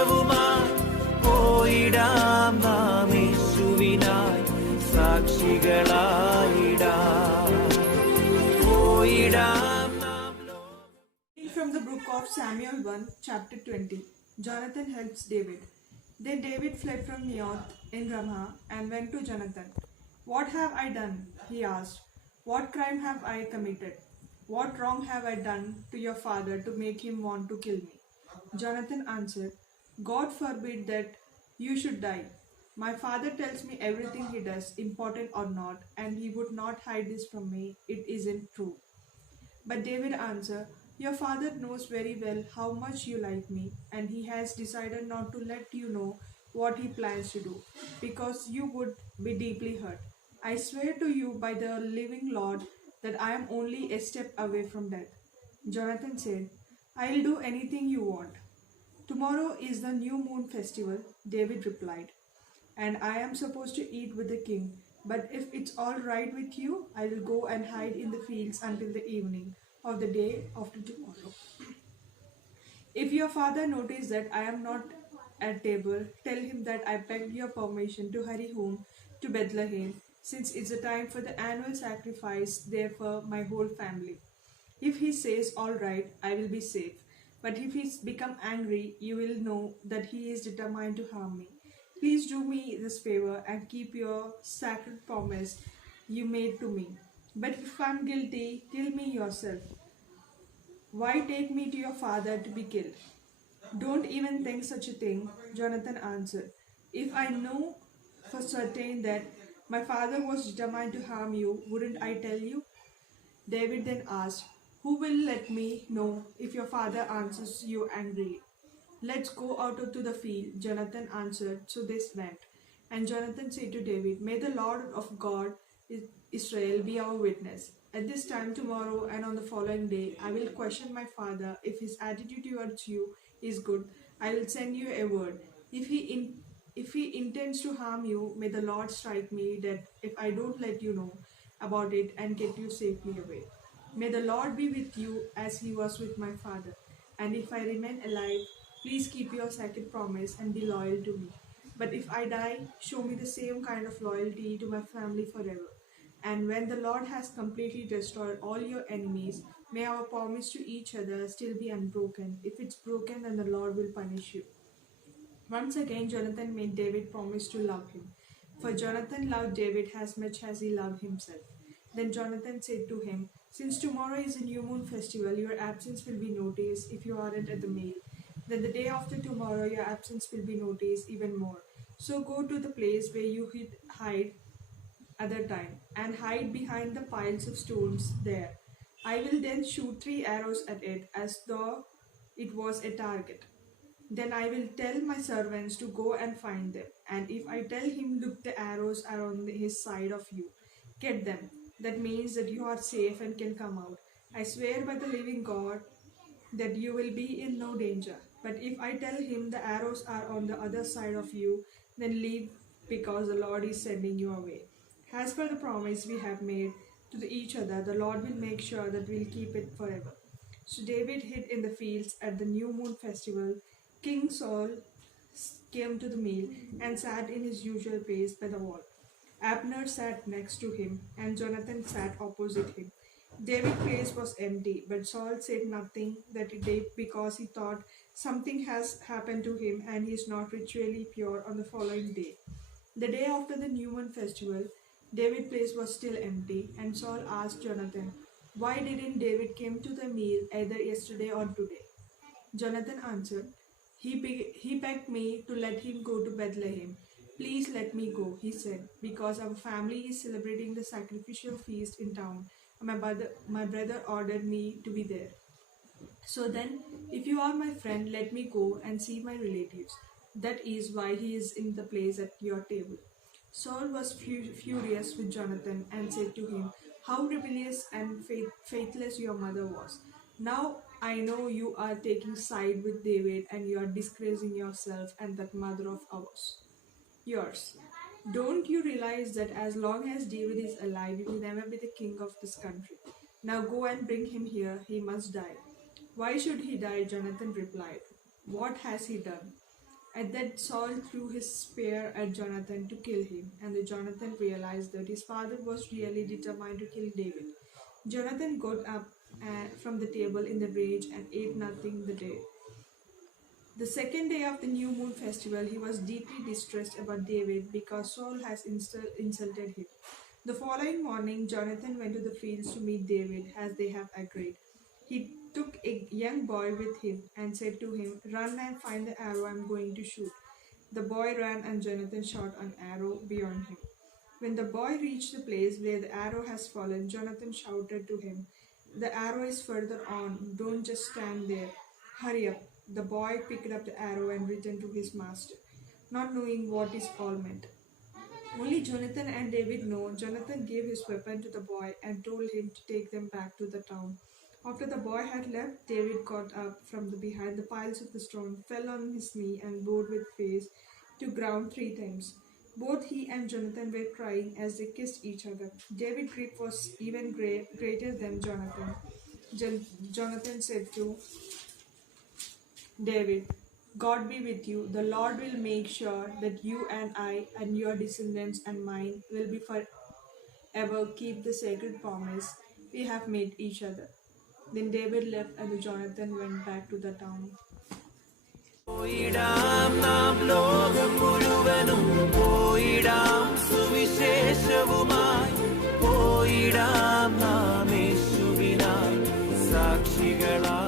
സാക്ഷ്യവുമായി പോയിടാം നാം യേശുവിനായി സാക്ഷികളായിടാം പോയിടാം നാം. From the book of Samuel 1, chapter 20, Jonathan helps David. Then David fled from Naioth in Ramah and went to Jonathan. What have I done? He asked. What crime have I committed? What wrong have I done to your father to make him want to kill me? Jonathan answered, God forbid that you should die. My father tells me everything he does, important or not, and he would not hide this from me. It isn't true. But David answered, your father knows very well how much you like me, and he has decided not to let you know what he plans to do, because you would be deeply hurt. I swear to you by the living Lord that I am only a step away from death. Jonathan said, I'll do anything you want. Tomorrow is the new moon festival, David replied, and I am supposed to eat with the king. But if it's all right with you, I will go and hide in the fields until the evening of the day after tomorrow. If your father notices that I am not at table, tell him that I begged your permission to hurry home to Bethlehem, since it's the time for the annual sacrifice there for my whole family. If he says all right, I will be safe. But if he's become angry, you will know that he is determined to harm me. Please do me this favor and keep your sacred promise you made to me. But if I'm guilty, kill me yourself. Why take me to your father to be killed? Don't even think such a thing, Jonathan answered. If I know for certain that my father was determined to harm you, wouldn't I tell you? David then asked, who will let me know if your father answers you angrily? Let's go out to the field, Jonathan answered. So they went. And Jonathan said to David, may the Lord of God Israel be our witness. At this time tomorrow and on the following day, I will question my father. If his attitude towards you is good, I will send you a word. If he intends to harm you, may the Lord strike me dead if I don't let you know about it and get you safely away. May the Lord be with you as he was with my father. And if I remain alive, please keep your sacred promise and be loyal to me. But if I die, show me the same kind of loyalty to my family forever. And when the Lord has completely destroyed all your enemies, may our promise to each other still be unbroken. If it's broken, then the Lord will punish you. Once again, Jonathan made David promise to love him, for Jonathan loved David as much as he loved himself. Then Jonathan said to him, since tomorrow is a new moon festival, your absence will be noticed if you aren't at the meal. Then the day after tomorrow, your absence will be noticed even more. So go to the place where you hide other time, and hide behind the piles of stones there. I will then shoot 3 arrows at it as though it was a target. Then I will tell my servants to go and find them. And if I tell him, look, the arrows are on his side of you, get them. That means that you are safe and can come out. I swear by the living God that you will be in no danger. But if I tell him the arrows are on the other side of you, then leave, because the Lord is sending you away. As per the promise we have made to each other, the Lord will make sure that we'll keep it forever. So David hid in the fields at the new moon festival. King Saul came to the meal and sat in his usual place by the wall. Abner sat next to him, and Jonathan sat opposite him. David's place was empty, but Saul said nothing that day because he thought something has happened to him and he is not ritually pure on the following day. The day after the new moon festival, David's place was still empty, and Saul asked Jonathan, why didn't David came to the meal either yesterday or today? Jonathan answered, he begged me to let him go to Bethlehem. Please let me go, he said, because our family is celebrating the sacrificial feast in town, and my brother ordered me to be there. So then, if you are my friend, let me go and see my relatives. That is why he is in the place at your table. Saul was furious with Jonathan and said to him, how rebellious and faithless your mother was. Now I know you are taking side with David and you are disgracing yourself and that mother of yours. Don't you realize that as long as David is alive, he will never be the king of this country? Now go and bring him here, he must die. Why should he die? Jonathan replied. What has he done? At that, Saul threw his spear at Jonathan to kill him, and Jonathan realized that his father was really determined to kill David. Jonathan got up from the table in the rage and ate nothing the day. The second day of the new moon festival, he was deeply distressed about David because Saul has insulted him. The following morning, Jonathan went to the fields to meet David as they have agreed. He took a young boy with him and said to him, "Run and find the arrow I am going to shoot." The boy ran and Jonathan shot an arrow beyond him. When the boy reached the place where the arrow has fallen, Jonathan shouted to him, "The arrow is further on. Don't just stand there. Hurry up." The boy picked up the arrow and returned to his master, not knowing what it all meant. Only Jonathan and David know. Jonathan gave his weapon to the boy and told him to take them back to the town. After the boy had left, David got up from behind the piles of the stone, fell on his knee, and bowed with face to ground 3 times. Both he and Jonathan were crying as they kissed each other. David's grief was even greater than Jonathan. Jonathan said to David, "God be with you. The Lord will make sure that you and I and your descendants and mine will be forever keep the sacred promise we have made each other." Then David left and Jonathan went back to the town. പോയിടാം നാം ലോകം മുഴുവനും പോയിടാം സുവിശേഷവുമായി പോയിടാം നാം യേശുവിനായി സാക്ഷികളായി